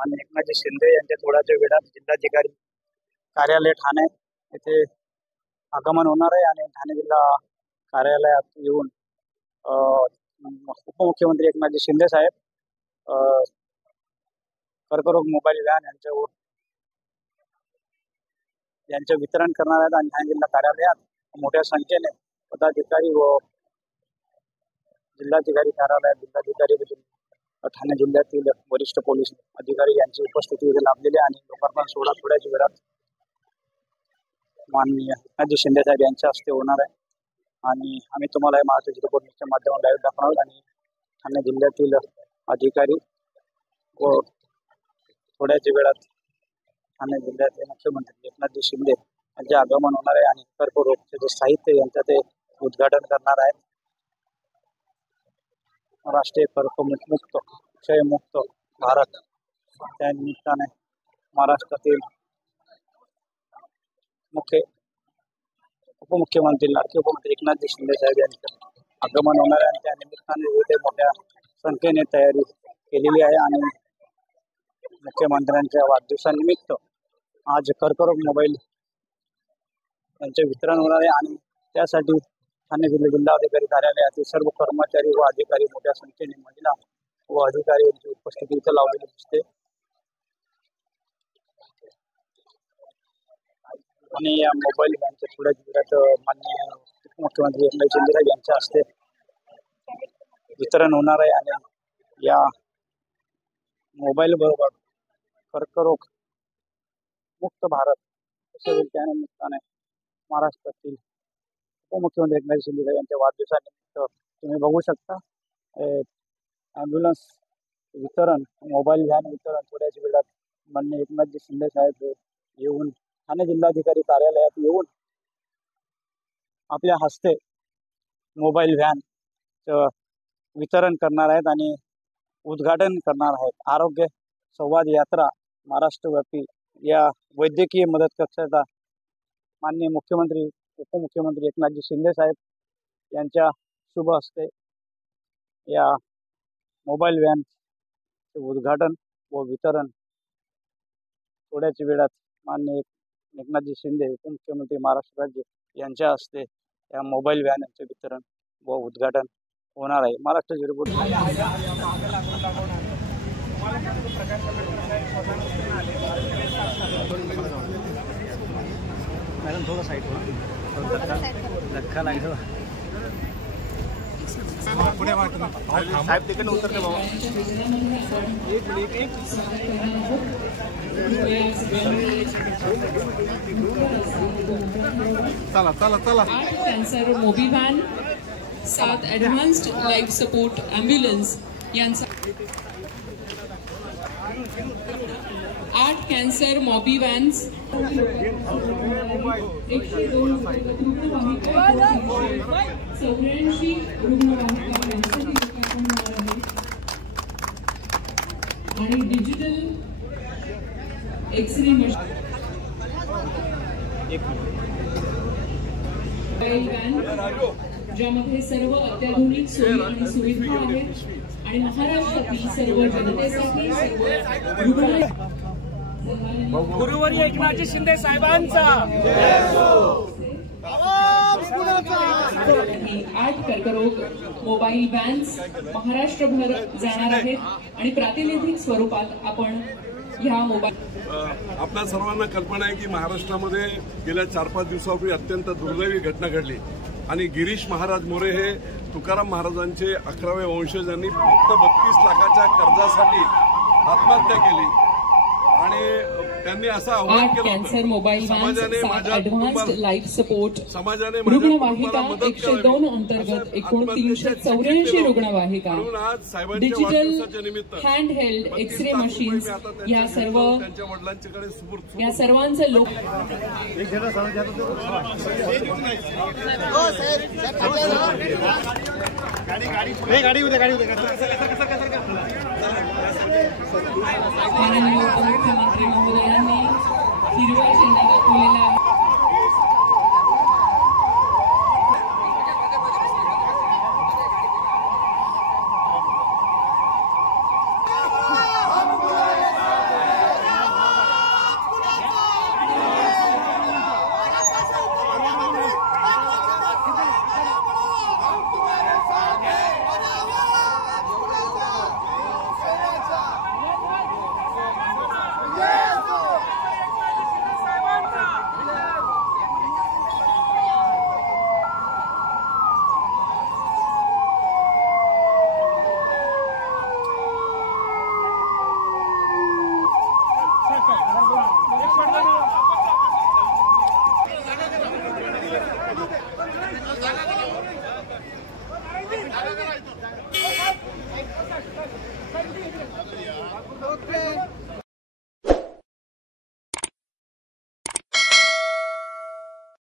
माननीय एकनाथजी शिंदे यांच्या थोड्याच वेळात जिल्हाधिकारी कार्यालय ठाणे येथे आगमन होणार आहे आणि ठाणे जिल्हा कार्यालयात येऊन उपमुख्यमंत्री एकनाथजी शिंदे साहेब कर्करोग मोबाईल व्हॅन यांचे वितरण करणार आहेत आणि ठाणे जिल्हा कार्यालयात मोठ्या संख्येने पदाधिकारी व जिल्हाधिकारी कार्यालयात जिल्हाधिकारी ठाणे जिल्ह्यातील वरिष्ठ पोलीस अधिकारी यांची उपस्थिती इथे लाभलेली आहे आणि लोकार्पण सोहळा थोड्याच वेळात माननीय एकनाथजी शिंदे साहेब यांच्या हस्ते होणार आहे आणि आम्ही तुम्हाला महाराष्ट्र चित्रपटच्या माध्यमातून लाईव्ह दाखवणार आहोत आणि ठाणे जिल्ह्यातील अधिकारी व थोड्याच वेळात ठाणे जिल्ह्याचे मुख्यमंत्री एकनाथजी शिंदे यांचे आगमन होणार आहे आणि कर्करोगचे जे साहित्य यांचं ते उद्घाटन करणार आहेत। राष्ट्रीय कर्कमुक्त क्षयमुक्त भारत त्या निमित्ताने महाराष्ट्रातील उपमुख्यमंत्री लाडके उपमुख्यमंत्री एकनाथजी शिंदे साहेब यांचे आगमन होणार आहे आणि त्या निमित्ताने इथे मोठ्या संख्येने तयारी केलेली आहे आणि मुख्यमंत्र्यांच्या वाढदिवसानिमित्त आज कर्करोग मोबाईल यांचे वितरण होणार आहे आणि त्यासाठी ठाणे जिल्हाधिकारी कार्यालयातील सर्व कर्मचारी व अधिकारी मोठ्या संख्येने महिला व अधिकारी यांची उपस्थिती इथे लावलेली दिसते आणि या मोबाईल व्हॅनच्या थोड्याच वेळात माननीय मुख्यमंत्री एकनाथ शिंदे यांच्या हस्ते वितरण होणार आहे आणि या मोबाईल बरोबर कर्करोग मुक्त भारत असे त्या निमित्ताने महाराष्ट्रातील उपमुख्यमंत्री एकनाथ शिंदे यांच्या वाढदिवसानिमित्त तुम्ही बघू शकता ॲम्ब्युलन्स वितरण मोबाईल व्हॅन वितरण थोड्याच वेळात माननीय एकनाथजी शिंदे साहेब येऊन ठाणे जिल्हाधिकारी कार्यालयात येऊन आपल्या हस्ते मोबाईल व्हॅनचं वितरण करणार आहेत आणि उद्घाटन करणार आहेत। आरोग्य संवाद यात्रा महाराष्ट्रव्यापी या वैद्यकीय मदत कक्षाचा माननीय मुख्यमंत्री उपमुख्यमंत्री एकनाथजी शिंदे साहेब यांच्या शुभ हस्ते या मोबाईल व्हॅनचे उद्घाटन व वितरण थोड्याच वेळात माननीय एकनाथजी शिंदे उपमुख्यमंत्री महाराष्ट्र राज्य यांच्या हस्ते या मोबाईल व्हॅनचे वितरण व उद्घाटन होणार आहे। महाराष्ट्र रिपोर्ट मॅडम थोड़ा साइड धक्का लागला पुढे साहेब तिकडे उतरते बाबा एक मिनिट चला चला चला cancer mobi van 7 advanced life support ambulance यांचा 8 कॅन्सर मोबी व्हॅन्स 102 रुग्णवाहिका 84 रुग्णवाहिका यांसाठी लोकार्पण होणार आहे आणि डिजिटल एक्सरे मशीन ज्यामध्ये सर्व अत्याधुनिक सोयी आणि सुविधा आहेत आणि महाराष्ट्रातील सर्व जनतेसाठी सर्व रुग्णालय गुरुवारी एकनाथजी शिंदे साहेबांचा 8 कर्करोग मोबाईल व्हॅन्स महाराष्ट्रभर जाणार आहेत आणि प्रातिनिधिक स्वरूपात आपण ह्या मोबाईल आपल्या सर्वांना कल्पना आहे की महाराष्ट्रामध्ये गेल्या 4-5 दिवसापूर्वी अत्यंत दुर्दैवी घटना घडली आणि गिरीश महाराज मोरे हे तुकाराम महाराजांचे 11वे वंशजांनी फक्त 32 लाखाच्या कर्जासाठी आत्महत्या केली आणि त्यांनी असं आव्हान केलं होतं समाजाने माझ्या ॲडव्हान्स्ड लाईफ सपोर्ट समाजाने रुग्णवाहिका 102 अंतर्गत एकूण 384 रुग्णवाहिका digital hand held x-ray machines या सर्वांचं लोक माननीय उपमुख्यमंत्री महोदयांनी हिरवा झेंडा दाखवलेला आहे।